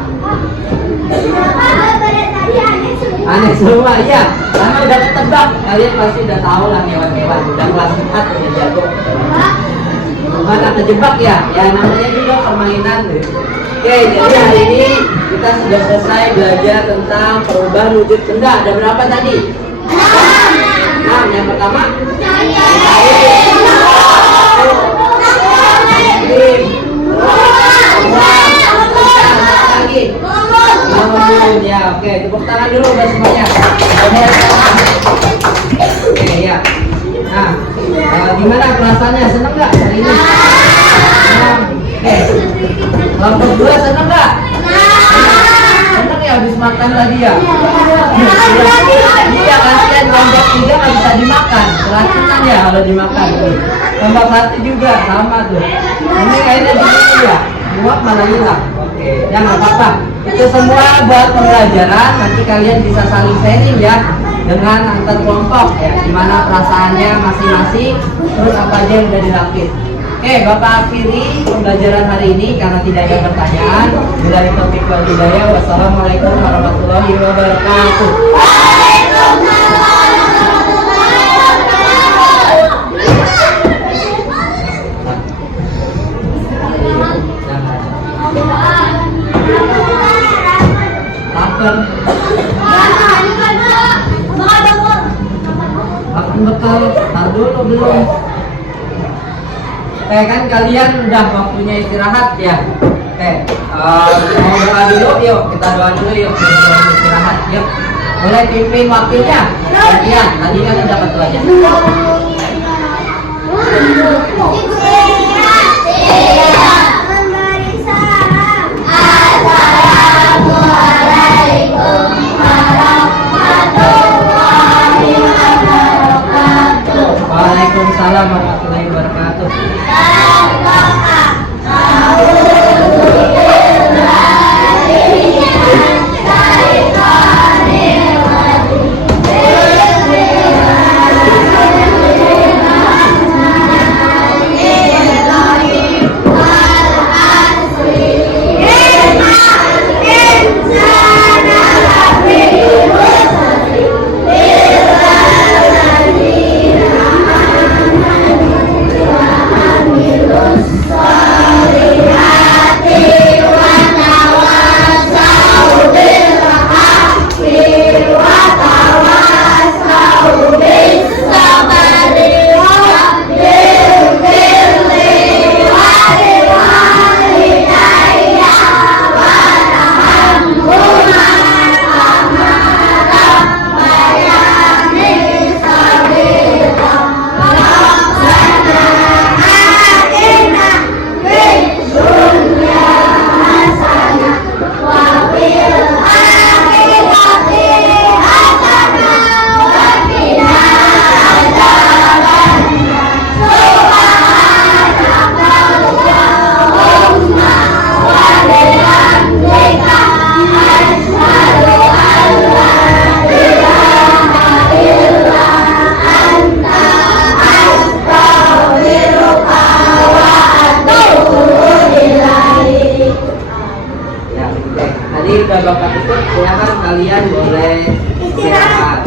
Aneh semua, ya. Karena udah ketebak, kalian pasti udah tahu lah hewan-hewan. Udah kelas 4 udah jago. Bukan terjebak ya? Ya namanya juga permainan. Oke, jadi hari ini kita sudah selesai belajar tentang perubahan wujud benda. Ada berapa tadi? 6. Yang pertama? Ya, oke, tepuk tangan dulu buat semuanya. Oke, ya. Nah, gimana perasaannya? Seneng nggak hari ini? Oke. Kelompok 2 seneng nggak? Seneng ya habis makan tadi ya? Iya, kasihan kelompok 3 nggak bisa dimakan. Keracunan ya kalau dimakan. Kelompok 1 juga sama tuh. Ini kayaknya di sini ya. Muak malah hilang. Oke, ya nggak apa-apa. Itu semua buat pembelajaran. Nanti kalian bisa saling sharing ya. dengan antar kelompok ya, gimana perasaannya masing-masing, terus apa aja yang udah dirakit. Oke, Bapak akhiri pembelajaran hari ini karena tidak ada pertanyaan. Billahi taufiq wal hidayah. Wassalamualaikum warahmatullahi wabarakatuh. Lapar. Makan betul. Tar dulu belum. Kan kalian udah waktunya istirahat ya. Mau doa dulu yuk, kita doa dulu yuk. Istirahat yuk. Boleh pimpin waktunya. Iya, tadi kan udah ketuanya. Waalaikumsalam warahmatullahi wabarakatuh. Bapak ikut, silakan kalian boleh istirahat.